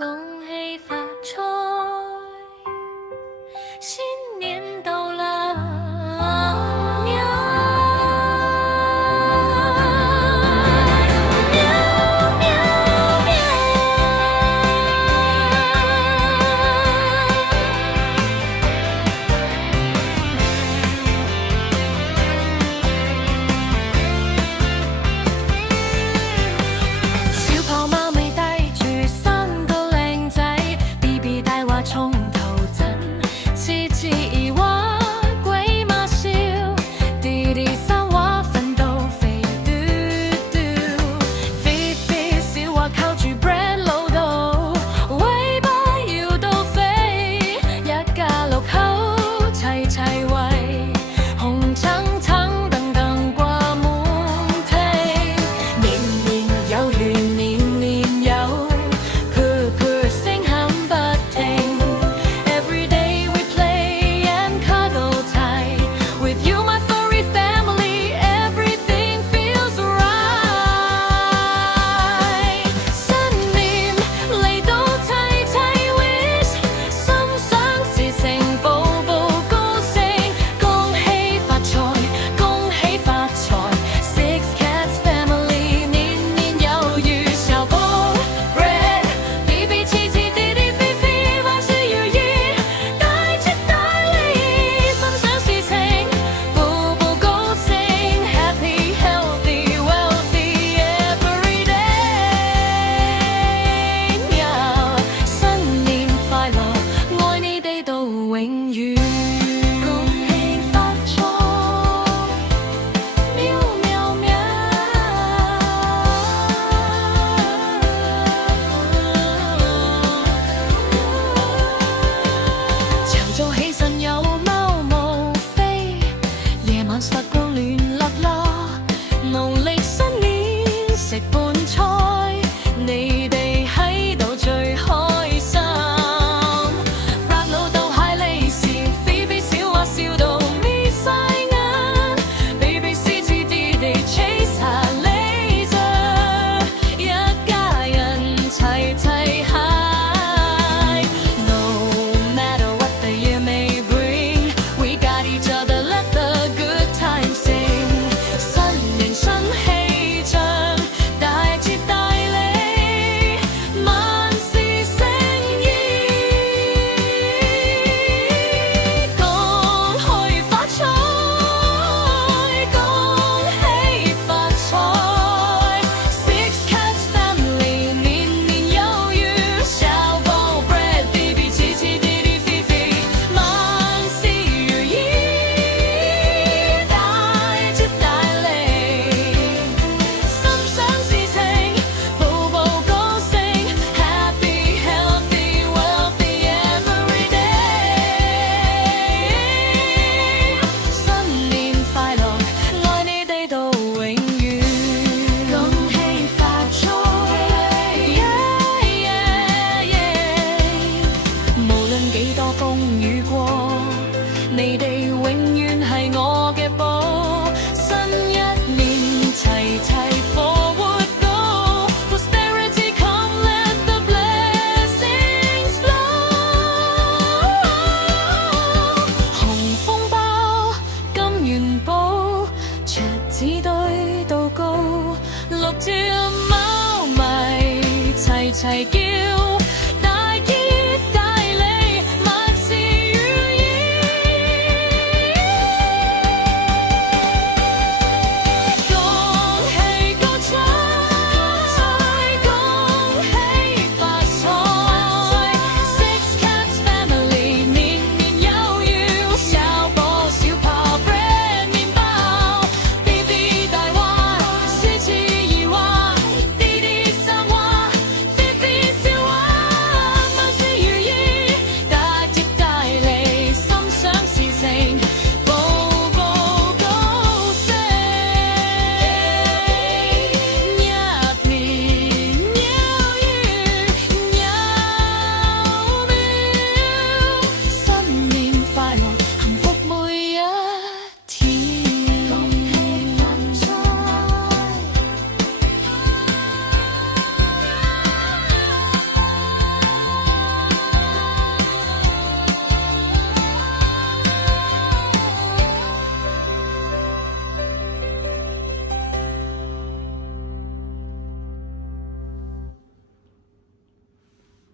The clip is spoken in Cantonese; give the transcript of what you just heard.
恭喜發財，新年到啦！喵喵喵喵。小豹媽咪帶住3個靚仔 ，BB 大話從頭震，次次兒話鬼馬笑，弟弟三話瞓到肥嘟嘟，菲菲小話靠住 brand 老豆，尾巴搖到飛，一家6口齊齊圍，紅橙橙燈燈掛滿地，年年有餘年年有，噗噗聲響不停。Every day we play and cuddle tight. With you, my furry family, everything feels right. 新年嚟到齊齊 wish， 心想事成，步步高升，恭喜發財，恭喜發財。Six cats family， 年年有餘，小寶 bread，BB 次次弟弟菲菲，萬事如意，大吉大利，心想事成，步步高升 ，Happy healthy wealthy every day。新年快樂，愛你哋到永遠。恭喜發財，喵喵喵。朝早起身有貓毛飛，夜晚實光亂落落。農曆新年食盆菜，你哋喺度最開心。白老豆蟹利是，菲菲小話笑到眯晒眼，BB 獅子弟弟 chase 下 laser， 一家人齊齊 high。No matter what the year may bring, we got each other, let the good times sing。新年新氣象，大吉大利，萬事勝意。恭喜發財，恭喜發財。Six cats family， 年年有餘，小寶 bread BB 次次弟弟菲菲，萬事如意，大吉大利，心想事成，步步高升 ，Happy healthy wealthy every day。新年快樂，愛你哋到永遠。恭喜發財，無論幾多風雨過，你哋永遠係我嘅寶。新一年齊齊 forward go, prosperity come, let the blessings flow。紅風包，金元寶，桌子堆到高，六隻貓咪齊齊叫。